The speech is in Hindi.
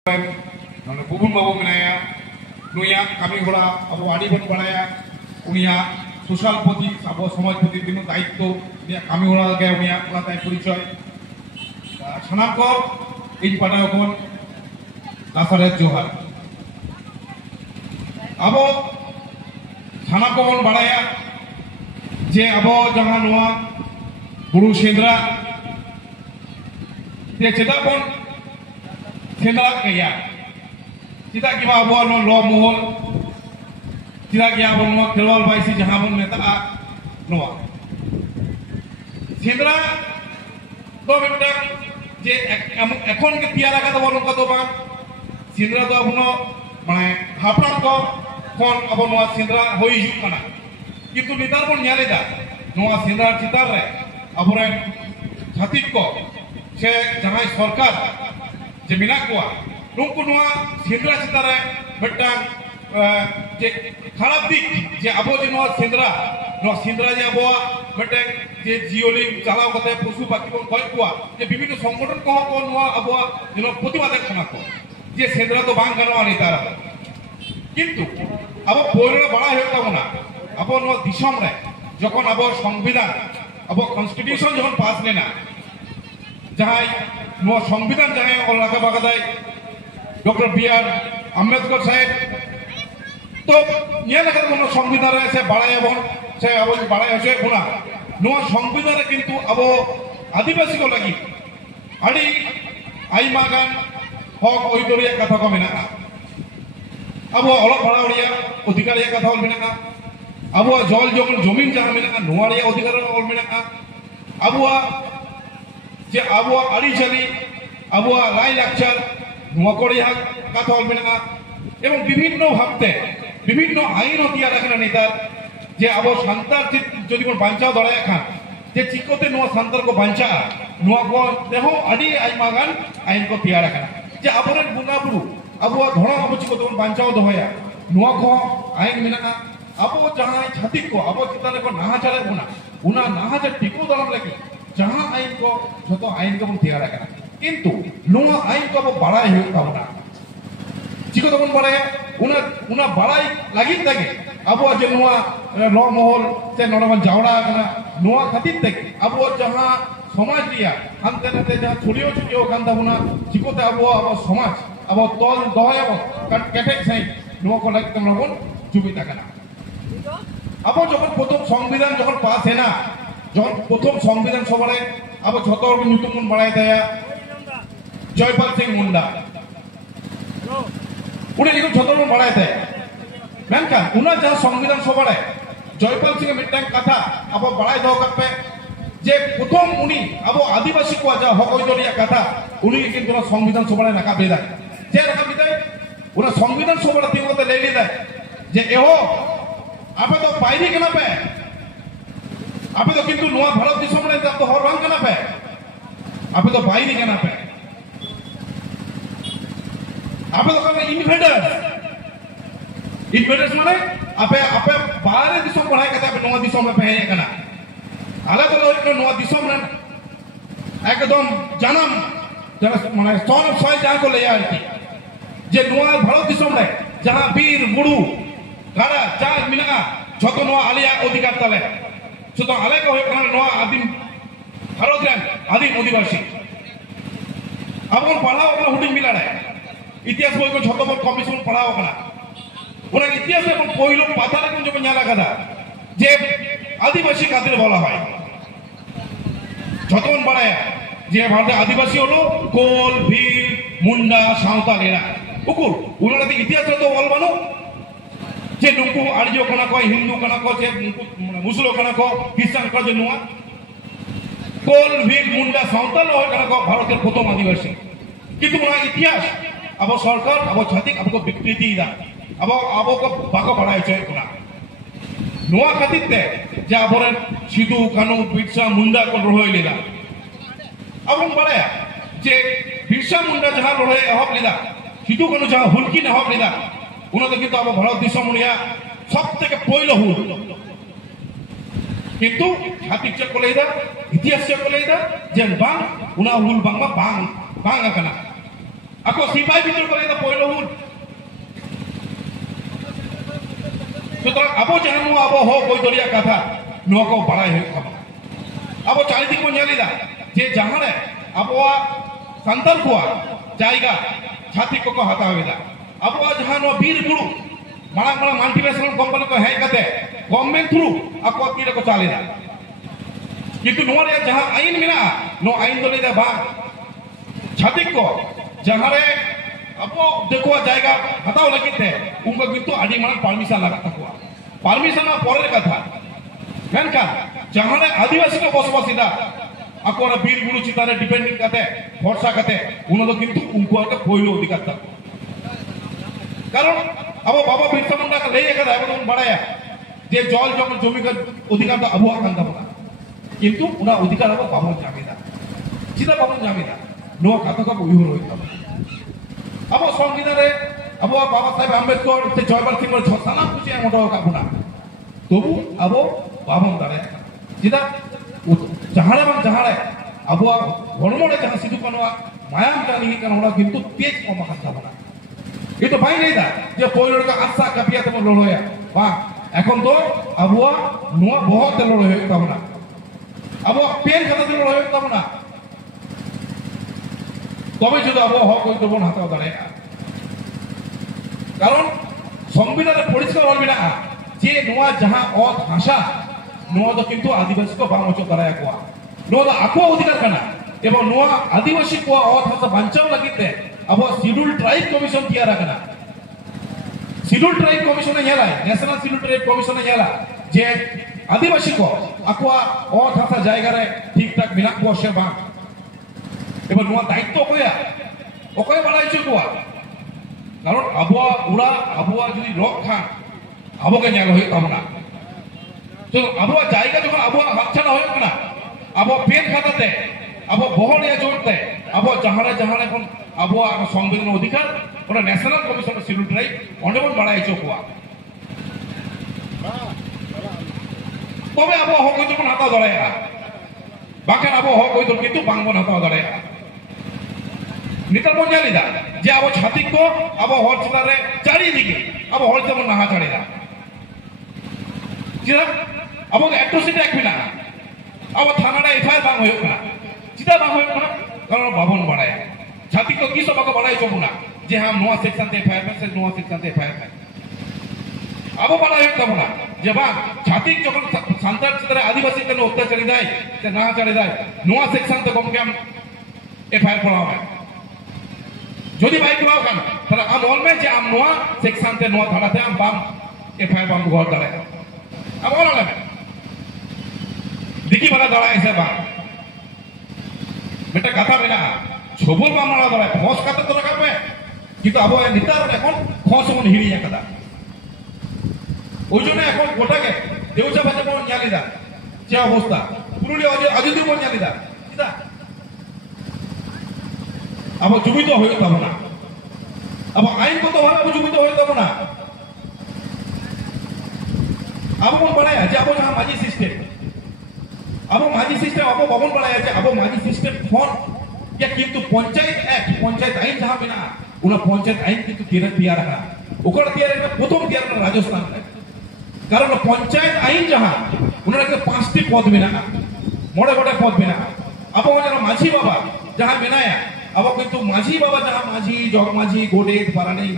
Bubun babu menaya, nuya kami hora abu adi bon banaya, unia sosial poti, abo samaj poti dino daitto, dia kami hora gaya unia latai puricoy. Sanam ko in pada kon lasaret johar. Abo sanam ko bon banaya, je abo jangan nua buru sendra, dia cedak bon sendra kaya. Kita kira abuan lo mohon, kita kira abuan lo kelwal baisi jahamun meta noa. Sendra do minta je ekon ke tiara kata bolong kata bang. Sendra do abuno mana haprak ko kon abuan noa sendra hoi juk kana. Itu nitar pun nyari dah. Noa sendra citar re aburan hatik ko. Se jangan sorkar jeminak kuah. Nungku nuah sendra citare betang je kharap dik je abo je nuah sendra je abo betang je jioli chalao kate posu paki bon koi kuah je bibhinno songgothon ko nuah abo je protibadek khana ko je sendra to bang gano ani tara kintu abo poira bada hoye tabona abo nuah disom re jokhon abo সংবিধান abo constitution jokhon pass lena jahai nuah সংবিধান jahai olaka bagadai doctor B R. Ambedkar Saheb तो ये लगा तो संविधान से बड़ाई बन से अब बड़ाई होचे गुना नो संविधान किंतु अब आदिवासी को लगी अड़ी आई मागान हक ओइदरिया कथा को मेना अब अलग बड़ा ओडिया अधिकारिया कथा ओल मेना अब जल जंगल जमीन जहां मेना नोवारिया अधिकार ओल मेना अब जे अब अड़ी चली अब लाई लाक्चर नोकरिया कथा ओल मेना एवं विभिन्न भाबते विभिन्न आईन दिया रखना नेतार जे अब संतार जदि कोन बांचाव दड़ाय खान जे चिकोते नो संतार को बांचा नो को देहो अडी आई मागान आईन को दिया रखना जे अबरे बुंगा बुरु अब धोना अब चिकोते कोन बांचाव दोया नो को आईन मेना अब जहां छाती को अब चिताने को नाहाचार गुना उना नाहाचार टिको दलम लगी जहां आईन को जतो आईन को दिया रखना किंतु नो आईन को अब बड़ा है ताबना चिको तबन बड़ा है उना बड़ा लगी तके अब जे नुआ लो मोहल से नोडमन जावड़ा कना नुआ खातिर तके अब जहां समाज लिया हमते नते जहां छुड़ियो कान तबना चिकोते अब समाज अब तोल दहया केटेक सही नुआ को लगे तम लोगन जुबिता कना अब যখন প্রথম সংবিধান যখন পাস হয় না যখন প্রথম সংবিধান সভারে अब যত নিয়মন বাড়ায় দেয়া জয়পাল সিং মুন্ডা उन्हें निकुम छतरमन बढ़ाए थे मैंने उन्हें जहाँ संविधान सभा रे जयपाल सिंह मिट्टन कथा अब बढ़ाए दो कपे जे प्रथम उन्हीं अब आदिवासी को जहाँ हकोई जोड़िया कथा उन्हीं किंतु ना संविधान सभा रे नका बेदा जे नका बेदा उन्हें संविधान सभा रे तीन कोते ले लीदा जे एहो आपे तो पाइरी के ना पे आपे तो किंतु नुआ भारत दिसम रे तो हर रंग के ना पे आपे तो पाइरी के ना पे आपे तो कमे इन्वेडर्स माने आपे बाहर दिसम पढ़ाई करते आपे नवा दिसम में पहने कना आला तो लोग नवा दिसम में एकदम जन्म माने सन ऑफ सॉइल जहां को ले आती जे नवा भारत दिसम में जहां वीर बुड़ू गाड़ा चार मिना छतो नवा आलिया अधिकार तले छतो आले को होय कना नवा आदिम भारत रेन आदिम आदिवासी अब पढ़ाओ अपना हुडिंग मिला रहे इतिहास बोल को छोटो बड़ कमिशन पढ़ाओ कना ওরা ইতিহাসে এখন পহিলো পাতারে কোন যে ᱧᱮᱞ আকাদা যে আদিবাসী কাদের বলা হয় যতন বাড়ায় যে ভারতে আদিবাসী হলো কোল ভীল মুন্ডা সাঁওতাল এরা উকুর ওনারা ইতিহাসে তো বলবানো যে নুকু আর্য কোনা কয় হিন্দু কোনা কয় যে মুসলিম কোনা কয় খ্রিস্টান কয় যে নোয়া কোল ভীল মুন্ডা সাঁওতাল হয় কোনা কয় ভারতের প্রথম আদিবাসী কিন্তু ওনা ইতিহাস अब सरकार अब छाती अब को विकृति दा अब को बाको बढ़ाई छे कोना नुआ खातिर ते जे अबरे सिधु कानू बिरसा मुंडा को रोय लेला अब हम बड़ाया जे बिरसा मुंडा जहां रोय हक लेला सिधु कानू जहां हुलकी न हक लेला उना तो किंतु अब भारत दिसम मुनिया सब থেকে পয়লো হুল কিন্তু छाती चेक को लेदा इतिहास चेक को लेदा जे बांग उना हुल बांग बांग बांग कना ako sipai bitor kore da poilo hun সুতরাং আবো জাহান আবো হো কই দরিয়া কথা নোয়া কো বাড়াই হয়ে খাবো আবো চারিদিকে বন জানিদা যে জাহানে আবোয়া সান্তাল কোয়া জায়গা ছাতি কো হাতা হইদা আবোয়া জাহান বীর গুরু মারা মারা মাল্টিনেশনাল কোম্পানি को है कहते गवर्नमेंट थ्रू आपको तीरे को चालेदा किंतु नोआ रे जहां आईन मेना नो आईन तो लेदा बा छाती को जहां रे आपको देखो जाएगा हटाओ लगिते उनको किंतु आदि मान परमिशन लगा तको परमिशन ना परे कथा मेनका जहां रे आदिवासी को बसबसिदा आपको बीर गुरु चितारे डिपेंडिंग करते भरोसा करते उन तो किंतु उनको के पहिलो अधिकार था कारण अब बाबा बिरसा मुंडा का ले एकदा एकदम बड़ाया जे जल जंगल जमी का अधिकार तो अबुआ कांदा बना किंतु उना अधिकार अब बाबा जामिदा चिता बाबा जामिदा नो कथा का उयुर होइता अब संविधान रे अब बाबा साहेब आंबेडकर से जयपाल सिंह रे साना कुछ मोटा का बुना तबु अब बाबा दारे चिता जहारे बन जहारे अब हरमोड़े जहां सिद्धू कनवा मायाम जानी कनवा किंतु तेज को महत्ता बना itu baik नहीं था जो पोइलर का आशा कपिया तो लोलो है वाह এখন তো আবুয়া নোয়া বহুত লোলো হয়ে তব না আবুয়া পেন খাতা লোলো হয়ে তব না তবে যদি আবুয়া হক হইতো বন হাতে দাঁড়ায় কারণ সংবিধানে পরিষ্কার বলবি না যে নোয়া যাহা অত ভাষা নোয়া তো কিন্তু আদিবাসী কো বাম হচ্ছে দাঁড়ায় কোয়া নোয়া তো আকো অধিকার কানা এবং নোয়া আদিবাসী কো অত ভাষা বাঞ্চাও লাগিতে अब शेड्यूल ट्राइब कमीशन किया रखना शेड्यूल ट्राइब कमीशन हेला नेशनल शेड्यूल ट्राइब कमीशन हेला जे आदिवासी को अकवा और थासा जायगा रे ठीक ठाक मिला को से बा एबा नुवा दायित्व कोया ओकय बाड़ाय चुकुआ कारण अबुआ उड़ा अबुआ যদি রক খান আবুকে নেল হই কামনা তো আবুয়া জায়গা যখন আবুয়া হাতছাড়া হই না আবুয়া পেন খাতাতে আবুয়া বহলিয়া জোরতে আবুয়া জাহারে জাহারে এখন আবুয়া সংবিধান অধিকার ওরা ন্যাশনাল কমিশন শিডিউল ট্রাইব অনেকবার বাড়াই চোকুয়া তবে আবুয়া হক যখন হাতা ধরায় বাকেন আবুয়া হক হইতো কিন্তু বাংবন হাতা ধরায় নিতার বঞ্জালি দা যে আবু ছাতি কো আবু হরচলারে চারিদিকে আবু হর যেমন নাহা ছাড়িদা জিরা আবু অ্যাট্রোসিটি একবি না আবু থানাটা এফআইআর বাং হইও না চিতা বাং হইও না কারণ বাবন বাড়ায় छाती को किस बाको बढ़ाई चो मुना जे हम नोआ सेक्शन ते फायर में से नोआ सेक्शन ते फायर में अब बढ़ाई तो मुना जे बा छाती যখন संतान चित्रे आदिवासी के अत्याचारी दाय ते ना चले दाय नोआ सेक्शन ते कम के हम एफआईआर করা হবে যদি ভাই করাও কেন তাহলে আম অল में যে আম নोआ सेक्शन ते नोआ ধারাতে আম বাম एफआईआर বাম ঘর দাঁড়ায় আম অল লাগে দেখি বলা দাঁড়ায় এসে বা বেটা কথা বিনা ছবল মামলা দাঁড়ায় খস কাতে তো রাখবে কিন্তু আবু নিতার এখন খস মন হিড়িয়া কাদা ওই জন্য এখন গোটাকে দেউচা বাজে মন জানিদা যে অবস্থা পুরুলিয়া অযোধ্যা মন জানিদা কিদা আবু জমিত হয়ে যাব না আবু আইনগত ভাবে আবু জমিত হয়ে যাব না আবু মন বলে যে আবু যা মাঝি সিস্টেম আবু মাঝি সিস্টেম আবু ভবন বলে যে আবু মাঝি সিস্টেম ফোন या किंतु पंचायत एक्ट पंचायत आईन जहां बिना उना पंचायत आईन किंतु तिया रखा ओकर तिया रखा प्रथम तिया रखा राजस्थान में कारण पंचायत आईन जहां उना के 5टी पद बिना मोड़े गोटे पद बिना अब जरा माझी बाबा जहां बिनाया अब किंतु माझी बाबा जहां माझी जग माझी गोडेत पारानी